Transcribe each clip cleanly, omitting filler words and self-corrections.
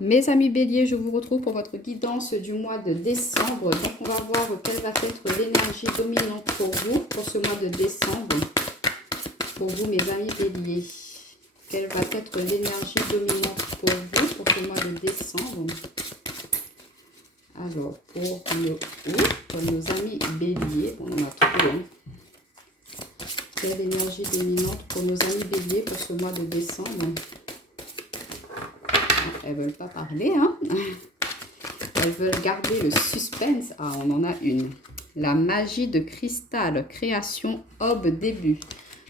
Mes amis béliers, je vous retrouve pour votre guidance du mois de décembre. Donc, on va voir quelle va être l'énergie dominante pour vous pour ce mois de décembre. Pour vous, mes amis béliers, quelle va être l'énergie dominante pour vous pour ce mois de décembre? Alors, pour nos amis béliers, on en a trop. Quelle énergie dominante pour nos amis béliers pour ce mois de décembre? Elles ne veulent pas parler, hein? Elles veulent garder le suspense. Ah, on en a une. La magie de cristal, création, aube, début.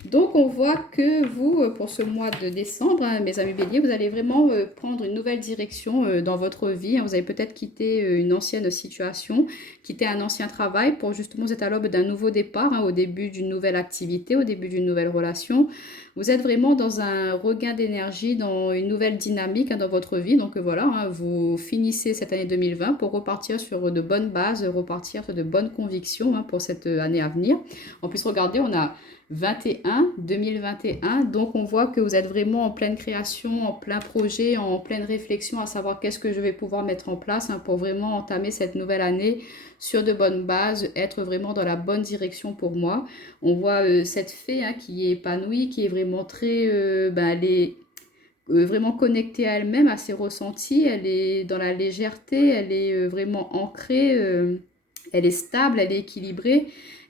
Donc, on voit que vous, pour ce mois de décembre, hein, mes amis béliers, vous allez vraiment prendre une nouvelle direction dans votre vie. Hein. Vous allez peut-être quitter une ancienne situation, quitter un ancien travail pour justement, vous êtes à l'aube d'un nouveau départ, hein, au début d'une nouvelle activité, au début d'une nouvelle relation. Vous êtes vraiment dans un regain d'énergie, dans une nouvelle dynamique hein, dans votre vie. Donc voilà, hein, vous finissez cette année 2020 pour repartir sur de bonnes bases, repartir sur de bonnes convictions hein, pour cette année à venir. En plus, regardez, on a 2021, donc on voit que vous êtes vraiment en pleine création, en plein projet, en pleine réflexion à savoir qu'est-ce que je vais pouvoir mettre en place hein, pour vraiment entamer cette nouvelle année sur de bonnes bases, être vraiment dans la bonne direction pour moi. On voit cette fée hein, qui est épanouie, qui est vraiment très, elle est vraiment connectée à elle-même, à ses ressentis, elle est dans la légèreté, elle est vraiment ancrée, elle est stable, elle est équilibrée.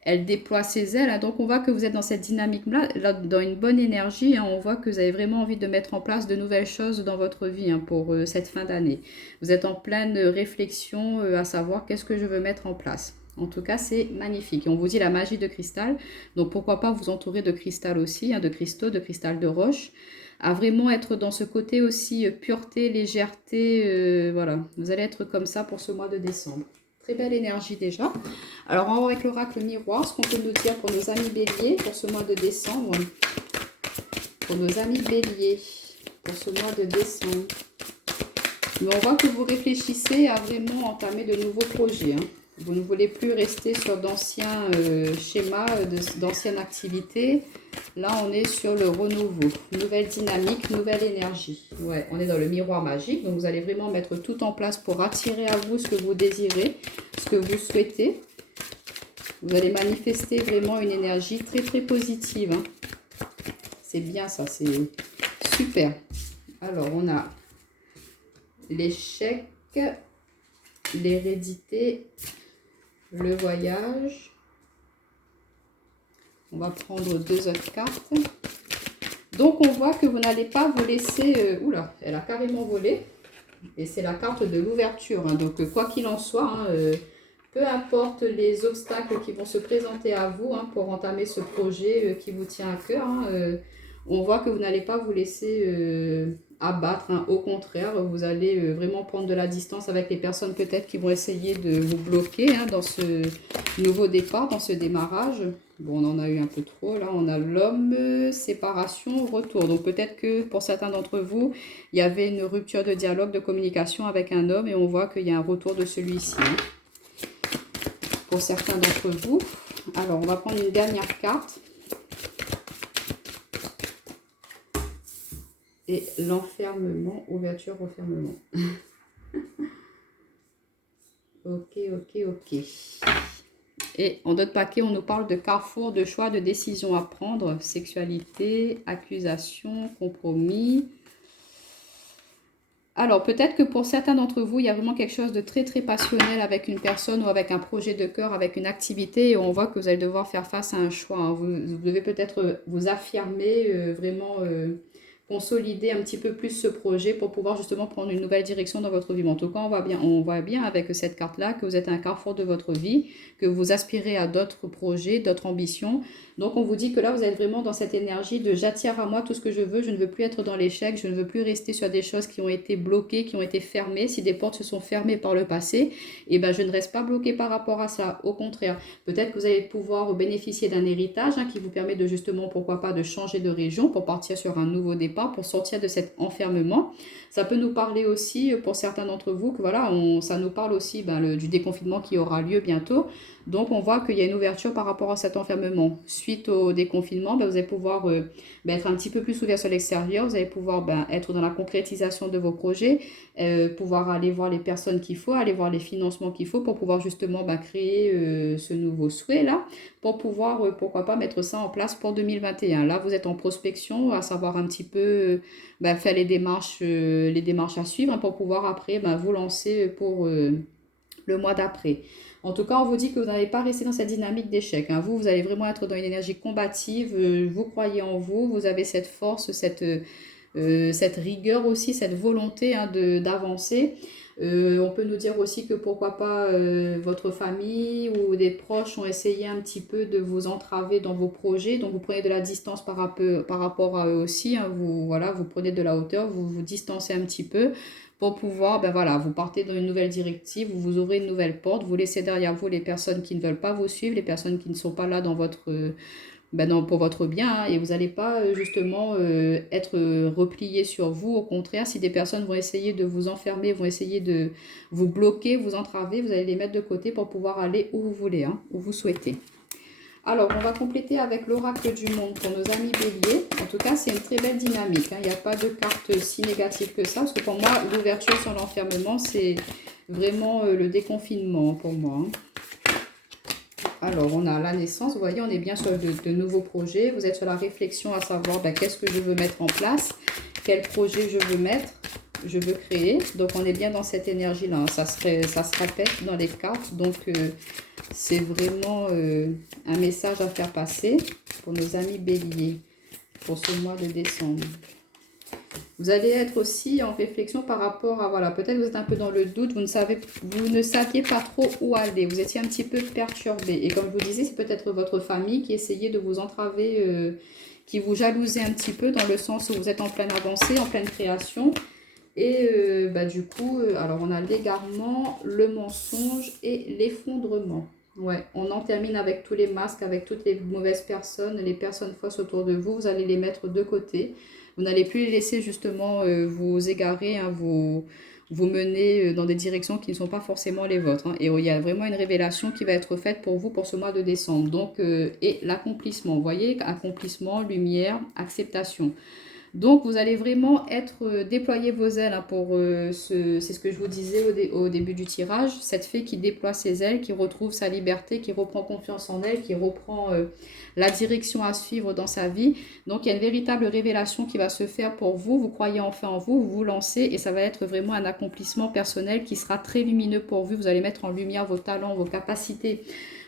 Elle déploie ses ailes. Hein. Donc, on voit que vous êtes dans cette dynamique-là, là, dans une bonne énergie. Hein. On voit que vous avez vraiment envie de mettre en place de nouvelles choses dans votre vie hein, pour cette fin d'année. Vous êtes en pleine réflexion à savoir qu'est-ce que je veux mettre en place. En tout cas, c'est magnifique. Et on vous dit la magie de cristal. Donc, pourquoi pas vous entourer de cristal aussi, hein, de cristaux, de cristal de roche. À vraiment être dans ce côté aussi pureté, légèreté. Voilà, vous allez être comme ça pour ce mois de décembre. Très belle énergie déjà. Alors, on va voir avec l'oracle miroir ce qu'on peut nous dire pour nos amis béliers pour ce mois de décembre. Pour nos amis béliers pour ce mois de décembre. Mais on voit que vous réfléchissez à vraiment entamer de nouveaux projets. Hein. Vous ne voulez plus rester sur d'anciens schémas, d'anciennes activités. Là, on est sur le renouveau. Nouvelle dynamique, nouvelle énergie. Ouais, on est dans le miroir magique. Donc, vous allez vraiment mettre tout en place pour attirer à vous ce que vous désirez, ce que vous souhaitez. Vous allez manifester vraiment une énergie très, très positive. Hein. C'est bien ça, c'est super. Alors, on a l'échec, l'hérédité, le voyage. On va prendre deux autres cartes. Donc, on voit que vous n'allez pas vous laisser... oula, elle a carrément volé. Et c'est la carte de l'ouverture. Hein. Donc, quoi qu'il en soit, hein, peu importe les obstacles qui vont se présenter à vous hein, pour entamer ce projet qui vous tient à cœur, hein, on voit que vous n'allez pas vous laisser abattre. Hein. Au contraire, vous allez vraiment prendre de la distance avec les personnes peut-être qui vont essayer de vous bloquer hein, dans ce nouveau départ, dans ce démarrage. Bon, on en a eu un peu trop. Là, on a l'homme, séparation, retour. Donc, peut-être que pour certains d'entre vous, il y avait une rupture de dialogue, de communication avec un homme et on voit qu'il y a un retour de celui-ci. Hein. Pour certains d'entre vous. Alors, on va prendre une dernière carte. Et l'enfermement, ouverture, refermement. Ok. Et en d'autres paquets, on nous parle de carrefour, de choix, de décision à prendre, sexualité, accusation, compromis. Alors, peut-être que pour certains d'entre vous, il y a vraiment quelque chose de très, très passionnel avec une personne ou avec un projet de cœur, avec une activité. Et on voit que vous allez devoir faire face à un choix. Hein. Vous devez peut-être vous affirmer, vraiment consolider un petit peu plus ce projet pour pouvoir justement prendre une nouvelle direction dans votre vie. Mais en tout cas, on voit bien avec cette carte-là que vous êtes à un carrefour de votre vie, que vous aspirez à d'autres projets, d'autres ambitions. Donc, on vous dit que là, vous êtes vraiment dans cette énergie de j'attire à moi tout ce que je ne veux plus être dans l'échec, je ne veux plus rester sur des choses qui ont été bloquées, qui ont été fermées. Si des portes se sont fermées par le passé, eh ben, je ne reste pas bloquée par rapport à ça. Au contraire, peut-être que vous allez pouvoir bénéficier d'un héritage hein, qui vous permet de justement, pourquoi pas, de changer de région pour partir sur un nouveau départ, pour sortir de cet enfermement. Ça peut nous parler aussi, pour certains d'entre vous, que voilà, ça nous parle aussi du déconfinement qui aura lieu bientôt. Donc, on voit qu'il y a une ouverture par rapport à cet enfermement. suite au déconfinement, ben, vous allez pouvoir être un petit peu plus ouvert sur l'extérieur. Vous allez pouvoir être dans la concrétisation de vos projets, pouvoir aller voir les personnes qu'il faut, aller voir les financements qu'il faut pour pouvoir justement créer ce nouveau souhait-là, pour pouvoir, pourquoi pas, mettre ça en place pour 2021. Là, vous êtes en prospection, à savoir un petit peu faire les démarches à suivre hein, pour pouvoir après vous lancer pour le mois d'après. En tout cas, on vous dit que vous n'allez pas rester dans cette dynamique d'échec. Hein. Vous allez vraiment être dans une énergie combative. Vous croyez en vous. Vous avez cette force, cette rigueur aussi, cette volonté hein, d'avancer. On peut nous dire aussi que pourquoi pas votre famille ou des proches ont essayé un petit peu de vous entraver dans vos projets. Donc, vous prenez de la distance par rapport à eux aussi. Hein. Vous prenez de la hauteur, vous vous distancez un petit peu pour pouvoir, vous partez dans une nouvelle directive, vous ouvrez une nouvelle porte, vous laissez derrière vous les personnes qui ne veulent pas vous suivre, les personnes qui ne sont pas là dans pour votre bien, hein, et vous n'allez pas justement être replié sur vous. Au contraire, si des personnes vont essayer de vous enfermer, vont essayer de vous bloquer, vous entraver, vous allez les mettre de côté pour pouvoir aller où vous voulez, hein, où vous souhaitez. Alors, on va compléter avec l'oracle du monde pour nos amis béliers. En tout cas, c'est une très belle dynamique. Hein. Il n'y a pas de carte si négative que ça. Parce que pour moi, l'ouverture sur l'enfermement, c'est vraiment le déconfinement pour moi. Hein. Alors, on a la naissance. Vous voyez, on est bien sur de nouveaux projets. Vous êtes sur la réflexion à savoir qu'est-ce que je veux mettre en place. Quel projet je veux mettre. Je veux créer. Donc, on est bien dans cette énergie-là. Hein. Ça se répète dans les cartes. Donc, c'est vraiment un message à faire passer pour nos amis béliers pour ce mois de décembre. Vous allez être aussi en réflexion par rapport à, peut-être vous êtes un peu dans le doute, vous ne saviez pas trop où aller, vous étiez un petit peu perturbé. Et comme je vous disais, c'est peut-être votre famille qui essayait de vous entraver, qui vous jalousait un petit peu dans le sens où vous êtes en pleine avancée, en pleine création. Et du coup, alors on a l'égarement, le mensonge et l'effondrement. Ouais, on en termine avec tous les masques, avec toutes les mauvaises personnes, les personnes fausses autour de vous. Vous allez les mettre de côté. Vous n'allez plus les laisser justement vous égarer, hein, vous mener dans des directions qui ne sont pas forcément les vôtres. Hein. Et il y a vraiment une révélation qui va être faite pour vous pour ce mois de décembre. Donc, et l'accomplissement, vous voyez, accomplissement, lumière, acceptation. Donc, vous allez vraiment déployer vos ailes hein, c'est ce que je vous disais au début du tirage, cette fée qui déploie ses ailes, qui retrouve sa liberté, qui reprend confiance en elle, qui reprend la direction à suivre dans sa vie. Donc, il y a une véritable révélation qui va se faire pour vous. Vous croyez enfin en vous, vous vous lancez et ça va être vraiment un accomplissement personnel qui sera très lumineux pour vous. Vous allez mettre en lumière vos talents, vos capacités.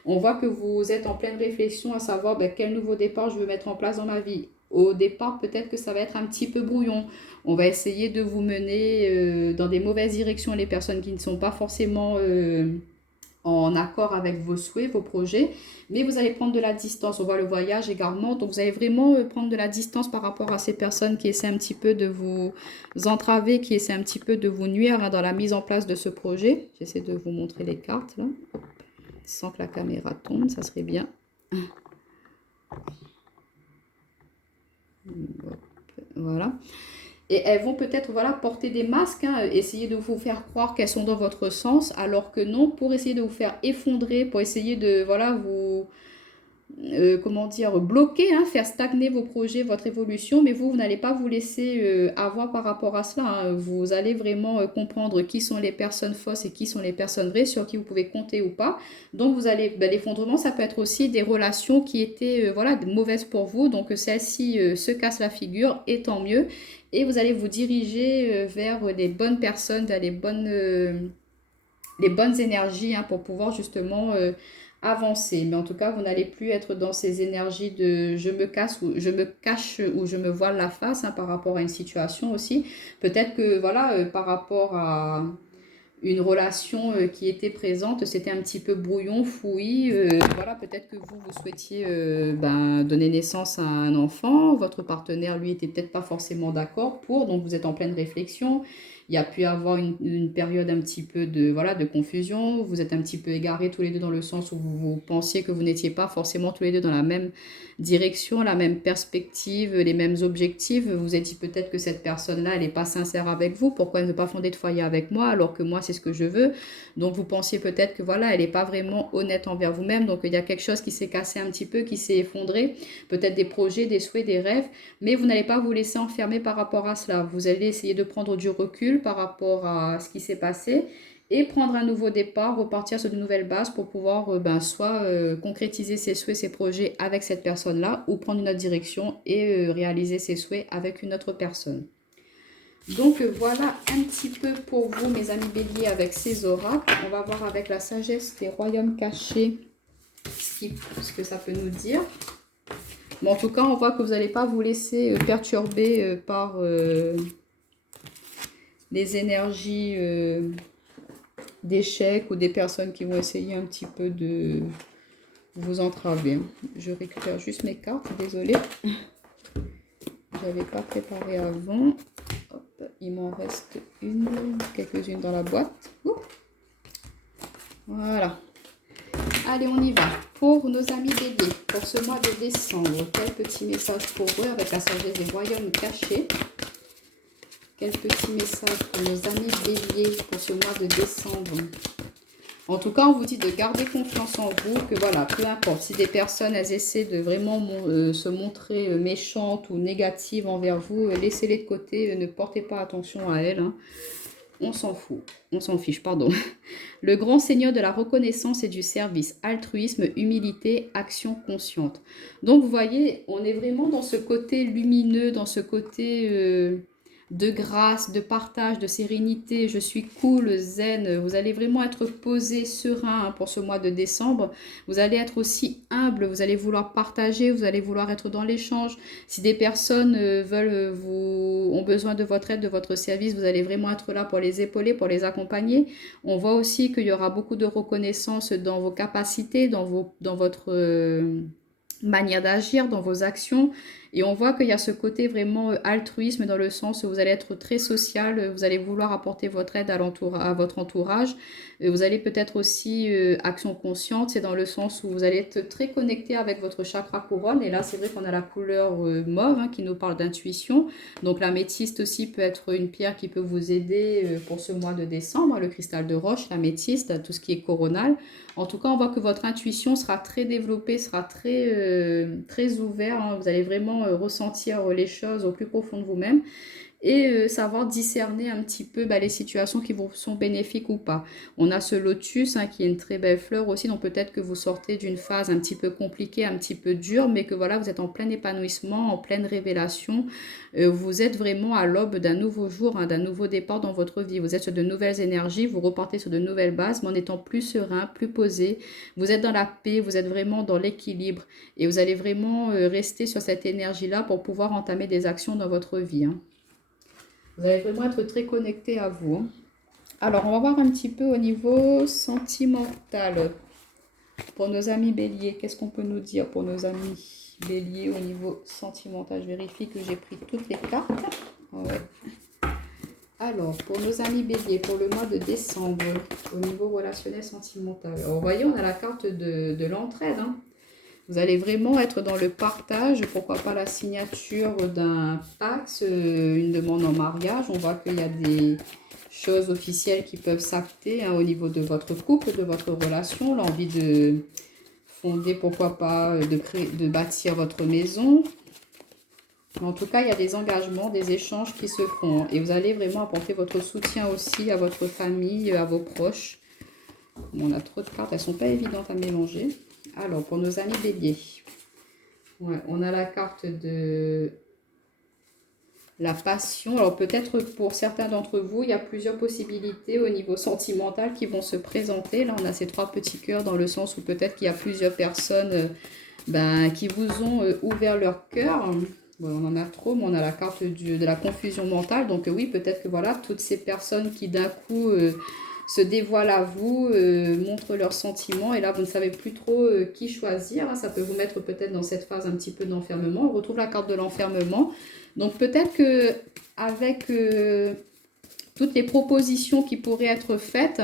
On voit que vous êtes en pleine réflexion à savoir quel nouveau départ je veux mettre en place dans ma vie. Au départ, peut-être que ça va être un petit peu brouillon. On va essayer de vous mener dans des mauvaises directions les personnes qui ne sont pas forcément en accord avec vos souhaits, vos projets. Mais vous allez prendre de la distance. On voit le voyage également. Donc, vous allez vraiment prendre de la distance par rapport à ces personnes qui essaient un petit peu de vous entraver, qui essaient un petit peu de vous nuire hein, dans la mise en place de ce projet. J'essaie de vous montrer les cartes là. Sans que la caméra tombe, ça serait bien. Voilà. Et elles vont peut-être porter des masques, hein, essayer de vous faire croire qu'elles sont dans votre sens, alors que non, pour essayer de vous faire effondrer, pour essayer de vous bloquer, hein, faire stagner vos projets, votre évolution, mais vous n'allez pas vous laisser avoir par rapport à cela. Hein. Vous allez vraiment comprendre qui sont les personnes fausses et qui sont les personnes vraies, sur qui vous pouvez compter ou pas. Donc vous allez, l'effondrement, ça peut être aussi des relations qui étaient mauvaises pour vous, donc celles-ci se cassent la figure, et tant mieux. Et vous allez vous diriger vers les bonnes personnes, vers les bonnes énergies hein, pour pouvoir justement avancer. Mais en tout cas, vous n'allez plus être dans ces énergies de je me cache ou je me voile la face hein, par rapport à une situation aussi. Peut-être que par rapport à une relation qui était présente, c'était un petit peu brouillon, fouillis. Peut-être que vous souhaitiez donner naissance à un enfant. Votre partenaire, lui, était peut-être pas forcément d'accord donc vous êtes en pleine réflexion. il y a pu avoir une période un petit peu de, voilà, de confusion. Vous êtes un petit peu égarés tous les deux dans le sens où vous pensiez que vous n'étiez pas forcément tous les deux dans la même direction, la même perspective, les mêmes objectifs. Vous vous êtes dit peut-être que cette personne-là, elle n'est pas sincère avec vous. Pourquoi elle ne veut pas fonder de foyer avec moi alors que moi, c'est ce que je veux? Donc, vous pensiez peut-être que voilà, elle n'est pas vraiment honnête envers vous-même. Donc, il y a quelque chose qui s'est cassé un petit peu, qui s'est effondré. Peut-être des projets, des souhaits, des rêves. Mais vous n'allez pas vous laisser enfermer par rapport à cela. Vous allez essayer de prendre du recul par rapport à ce qui s'est passé et prendre un nouveau départ, repartir sur de nouvelles bases pour pouvoir soit concrétiser ses souhaits, ses projets avec cette personne-là ou prendre une autre direction et réaliser ses souhaits avec une autre personne. Donc voilà un petit peu pour vous mes amis béliers avec ces oracles. On va voir avec la sagesse des royaumes cachés ce que ça peut nous dire. Mais en tout cas, on voit que vous n'allez pas vous laisser perturber par les énergies d'échec ou des personnes qui vont essayer un petit peu de vous entraver. Je récupère juste mes cartes, désolée. Je n'avais pas préparé avant. Hop, il m'en reste quelques-unes dans la boîte. Ouh. Voilà. Allez, on y va. Pour nos amis béliers, pour ce mois de décembre, quel petit message pour eux avec la sagesse des royaumes cachés? Quel petit message pour nos amis béliers pour ce mois de décembre? En tout cas, on vous dit de garder confiance en vous, que voilà, peu importe, si des personnes, elles essaient de vraiment se montrer méchantes ou négatives envers vous, laissez-les de côté, ne portez pas attention à elles, hein. On s'en fout, on s'en fiche, pardon. Le grand seigneur de la reconnaissance et du service, altruisme, humilité, action consciente. Donc, vous voyez, on est vraiment dans ce côté lumineux, dans ce côté de grâce, de partage, de sérénité. Je suis cool, zen. Vous allez vraiment être posé, serein hein, pour ce mois de décembre. Vous allez être aussi humble, vous allez vouloir partager, vous allez vouloir être dans l'échange. Si des personnes ont besoin de votre aide, de votre service, vous allez vraiment être là pour les épauler, pour les accompagner. On voit aussi qu'il y aura beaucoup de reconnaissance dans vos capacités, dans votre manière d'agir, dans vos actions. Et on voit qu'il y a ce côté vraiment altruisme dans le sens où vous allez être très social, vous allez vouloir apporter votre aide à votre entourage. Vous allez peut-être aussi action consciente, c'est dans le sens où vous allez être très connecté avec votre chakra couronne. Et là, c'est vrai qu'on a la couleur mauve hein, qui nous parle d'intuition. Donc l'améthyste aussi peut être une pierre qui peut vous aider pour ce mois de décembre. Le cristal de roche, l'améthyste, tout ce qui est coronal. En tout cas, on voit que votre intuition sera très développée, sera très ouverte. Hein. Vous allez vraiment ressentir les choses au plus profond de vous-même et savoir discerner un petit peu les situations qui vous sont bénéfiques ou pas. On a ce lotus hein, qui est une très belle fleur aussi, donc peut-être que vous sortez d'une phase un petit peu compliquée, un petit peu dure, mais que voilà, vous êtes en plein épanouissement, en pleine révélation. Vous êtes vraiment à l'aube d'un nouveau jour, hein, d'un nouveau départ dans votre vie. Vous êtes sur de nouvelles énergies, vous repartez sur de nouvelles bases, mais en étant plus serein, plus posé. Vous êtes dans la paix, vous êtes vraiment dans l'équilibre et vous allez vraiment rester sur cette énergie-là pour pouvoir entamer des actions dans votre vie. Hein. Vous allez vraiment être très connecté à vous. Alors, on va voir un petit peu au niveau sentimental. Pour nos amis béliers, qu'est-ce qu'on peut nous dire pour nos amis béliers au niveau sentimental? Je vérifie que j'ai pris toutes les cartes. Ouais. Alors, pour nos amis béliers, pour le mois de décembre, au niveau relationnel sentimental. Alors, vous voyez, on a la carte de l'entraide. Hein. Vous allez vraiment être dans le partage, pourquoi pas la signature d'un pacte, une demande en mariage. On voit qu'il y a des choses officielles qui peuvent s'acter hein, au niveau de votre couple, de votre relation, l'envie de fonder, pourquoi pas, de bâtir votre maison. En tout cas, il y a des engagements, des échanges qui se font. Et vous allez vraiment apporter votre soutien aussi à votre famille, à vos proches. On a trop de cartes, elles ne sont pas évidentes à mélanger. Alors, pour nos amis béliers, ouais, on a la carte de la passion. Alors, peut-être pour certains d'entre vous, il y a plusieurs possibilités au niveau sentimental qui vont se présenter. Là, on a ces 3 petits cœurs dans le sens où peut-être qu'il y a plusieurs personnes qui vous ont ouvert leur cœur. Bon, on en a trop, mais on a la carte de la confusion mentale. Donc, oui, peut-être que voilà, toutes ces personnes qui d'un coup se dévoilent à vous, montrent leurs sentiments et là vous ne savez plus trop qui choisir. Ça peut vous mettre peut-être dans cette phase un petit peu d'enfermement. On retrouve la carte de l'enfermement. Donc peut-être que avec toutes les propositions qui pourraient être faites,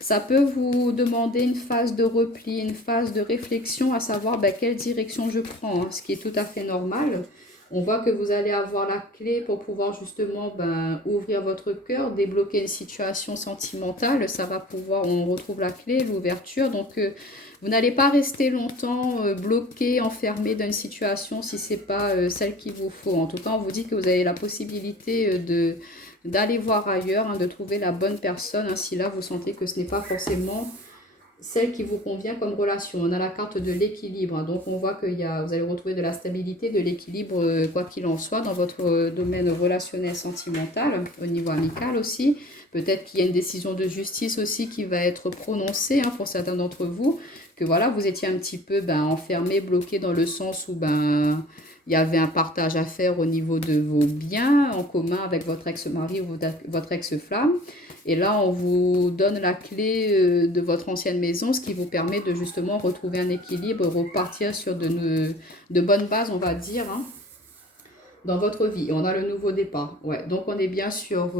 ça peut vous demander une phase de repli, une phase de réflexion, à savoir ben, quelle direction je prends, hein, ce qui est tout à fait normal. On voit que vous allez avoir la clé pour pouvoir justement ben, ouvrir votre cœur, débloquer une situation sentimentale. Ça va pouvoir, on retrouve la clé, l'ouverture. Donc, vous n'allez pas rester longtemps bloqué, enfermé dans une situation si ce n'est pas celle qu'il vous faut. En tout cas, on vous dit que vous avez la possibilité d'aller voir ailleurs, hein, de trouver la bonne personne. Hein, si là, vous sentez que ce n'est pas forcément celle qui vous convient comme relation. On a la carte de l'équilibre, hein, donc on voit que vous allez retrouver de la stabilité, de l'équilibre, quoi qu'il en soit, dans votre domaine relationnel sentimental, au niveau amical aussi. Peut-être qu'il y a une décision de justice aussi qui va être prononcée, hein, pour certains d'entre vous, que voilà, vous étiez un petit peu ben, enfermé, bloqué dans le sens où ben, il y avait un partage à faire au niveau de vos biens en commun avec votre ex-mari ou votre ex-femme. Et là, on vous donne la clé de votre ancienne maison, ce qui vous permet de justement retrouver un équilibre, repartir sur de bonnes bases, on va dire, hein, dans votre vie. Et on a le nouveau départ. Ouais, donc on est bien sur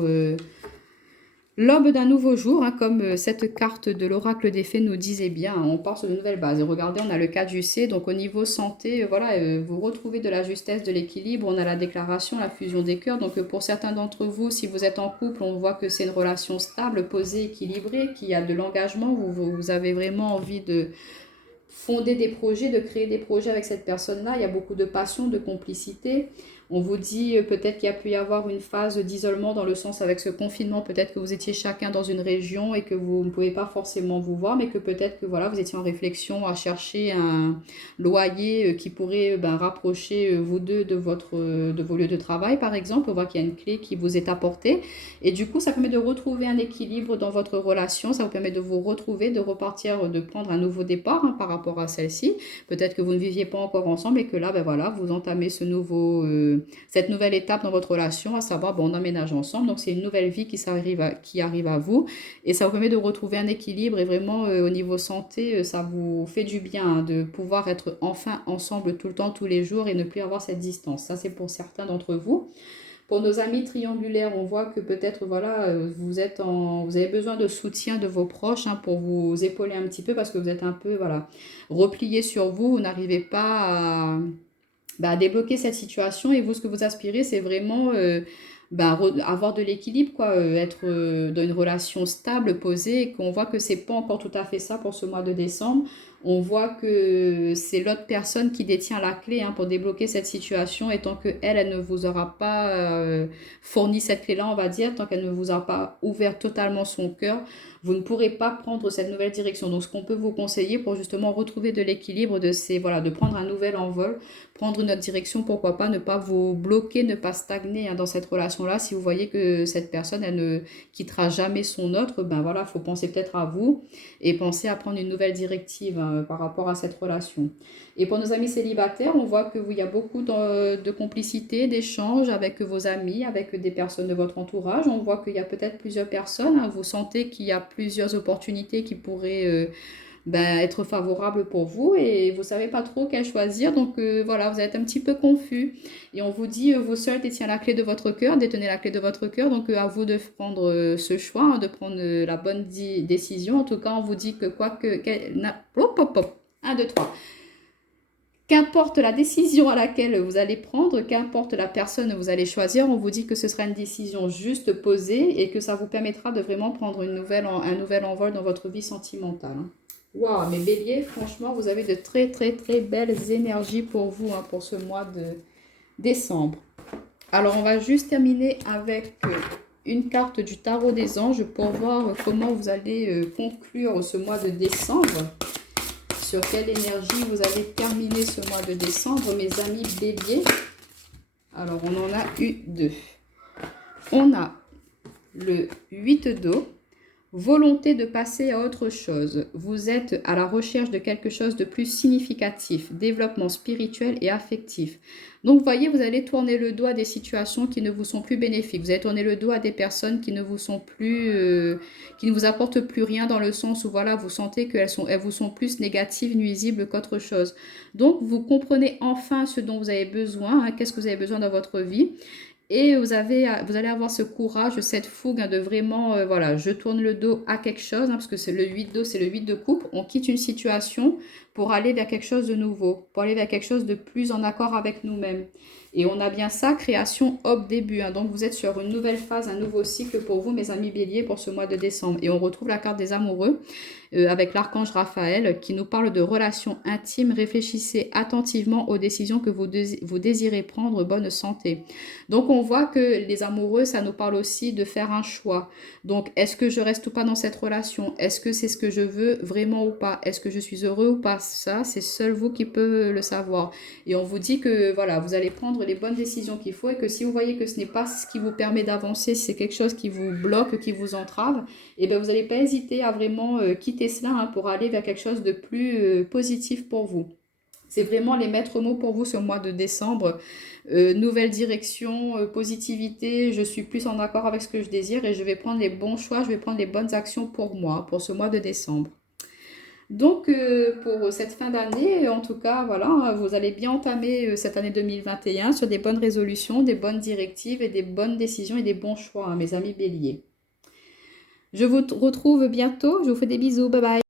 l'aube d'un nouveau jour, hein, comme cette carte de l'oracle des fées nous disait bien, hein, on part sur de nouvelles bases. Et regardez, on a le 4 du C, donc au niveau santé, voilà, vous retrouvez de la justesse, de l'équilibre, on a la déclaration, la fusion des cœurs. Donc pour certains d'entre vous, si vous êtes en couple, on voit que c'est une relation stable, posée, équilibrée, qui a de l'engagement, vous avez vraiment envie de fonder des projets, de créer des projets avec cette personne-là. Il y a beaucoup de passion, de complicité. On vous dit peut-être qu'il y a pu y avoir une phase d'isolement dans le sens avec ce confinement. Peut-être que vous étiez chacun dans une région et que vous ne pouvez pas forcément vous voir, mais que peut-être que voilà, vous étiez en réflexion à chercher un loyer qui pourrait ben, rapprocher vous deux de vos lieux de travail, par exemple. On voit qu'il y a une clé qui vous est apportée. Et du coup, ça permet de retrouver un équilibre dans votre relation. Ça vous permet de vous retrouver, de repartir, de prendre un nouveau départ, hein, par rapport à celle-ci. Peut-être que vous ne viviez pas encore ensemble et que là, ben voilà, vous entamez cette nouvelle étape dans votre relation, à savoir, bon, on emménage ensemble. Donc, c'est une nouvelle vie qui arrive à vous. Et ça vous permet de retrouver un équilibre. Et vraiment, au niveau santé, ça vous fait du bien, hein, de pouvoir être enfin ensemble tout le temps, tous les jours et ne plus avoir cette distance. Ça, c'est pour certains d'entre vous. Pour nos amis triangulaires, on voit que peut-être voilà, vous avez besoin de soutien de vos proches, hein, pour vous épauler un petit peu parce que vous êtes un peu voilà, replié sur vous, vous n'arrivez pas à débloquer cette situation et vous, ce que vous aspirez, c'est vraiment avoir de l'équilibre, quoi, être dans une relation stable, posée, et qu'on voit que c'est pas encore tout à fait ça pour ce mois de décembre. On voit que c'est l'autre personne qui détient la clé, hein, pour débloquer cette situation et tant qu'elle, elle ne vous aura pas fourni cette clé-là, on va dire, tant qu'elle ne vous a pas ouvert totalement son cœur, vous ne pourrez pas prendre cette nouvelle direction. Donc, ce qu'on peut vous conseiller pour justement retrouver de l'équilibre, de prendre un nouvel envol, prendre une autre direction, pourquoi pas, ne pas vous bloquer, ne pas stagner, hein, dans cette relation-là. Si vous voyez que cette personne, elle ne quittera jamais son autre, ben voilà, il faut penser peut-être à vous et penser à prendre une nouvelle directive, hein, par rapport à cette relation. Et pour nos amis célibataires, on voit qu'il y a beaucoup de complicité, d'échanges avec vos amis, avec des personnes de votre entourage. On voit qu'il y a peut-être plusieurs personnes, hein, vous sentez qu'il y a plusieurs opportunités qui pourraient être favorables pour vous et vous ne savez pas trop quelle choisir. Donc voilà, vous êtes un petit peu confus. Et on vous dit, vous seul détenez la clé de votre cœur, détenez la clé de votre cœur. Donc à vous de prendre ce choix, hein, de prendre la bonne décision. En tout cas, on vous dit que quoi que... Hop, hop, hop. 1, 2, 3. Qu'importe la décision à laquelle vous allez prendre, qu'importe la personne que vous allez choisir, on vous dit que ce sera une décision juste, posée et que ça vous permettra de vraiment prendre un nouvel envol dans votre vie sentimentale. Waouh, mes béliers, franchement, vous avez de très très très belles énergies pour vous, hein, pour ce mois de décembre. Alors, on va juste terminer avec une carte du tarot des anges pour voir comment vous allez conclure ce mois de décembre. Sur quelle énergie vous allez terminer ce mois de décembre, mes amis béliers. Alors, on en a eu 2. On a le 8 d'eau. Volonté de passer à autre chose. Vous êtes à la recherche de quelque chose de plus significatif, développement spirituel et affectif. Donc, vous voyez, vous allez tourner le dos à des situations qui ne vous sont plus bénéfiques. Vous allez tourner le dos à des personnes qui ne vous sont plus, qui ne vous apportent plus rien dans le sens où, voilà, vous sentez elles vous sont plus négatives, nuisibles qu'autre chose. Donc, vous comprenez enfin ce dont vous avez besoin, hein, qu'est-ce que vous avez besoin dans votre vie. Et vous allez avoir ce courage, cette fougue hein, de vraiment, voilà, je tourne le dos à quelque chose, hein, parce que c'est le 8 d'eau, c'est le 8 de coupe. On quitte une situation pour aller vers quelque chose de nouveau, pour aller vers quelque chose de plus en accord avec nous-mêmes. Et on a bien ça, création, hop, début. Hein. Donc vous êtes sur une nouvelle phase, un nouveau cycle pour vous, mes amis béliers, pour ce mois de décembre. Et on retrouve la carte des amoureux avec l'archange Raphaël qui nous parle de relations intimes. Réfléchissez attentivement aux décisions que vous désirez prendre, bonne santé. Donc on voit que les amoureux, ça nous parle aussi de faire un choix. Donc est-ce que je reste ou pas dans cette relation? Est-ce que c'est ce que je veux vraiment ou pas? Est-ce que je suis heureux ou pas? Ça, c'est seul vous qui peut le savoir. Et on vous dit que voilà, vous allez prendre les bonnes décisions qu'il faut et que si vous voyez que ce n'est pas ce qui vous permet d'avancer, si c'est quelque chose qui vous bloque, qui vous entrave, et bien vous n'allez pas hésiter à vraiment quitter cela hein, pour aller vers quelque chose de plus positif pour vous. C'est vraiment les maîtres mots pour vous ce mois de décembre. Nouvelle direction, positivité, je suis plus en accord avec ce que je désire et je vais prendre les bons choix, je vais prendre les bonnes actions pour moi, pour ce mois de décembre. Donc, pour cette fin d'année, en tout cas, voilà, vous allez bien entamer cette année 2021 sur des bonnes résolutions, des bonnes directives et des bonnes décisions et des bons choix, hein, mes amis béliers. Je vous retrouve bientôt, je vous fais des bisous, bye bye.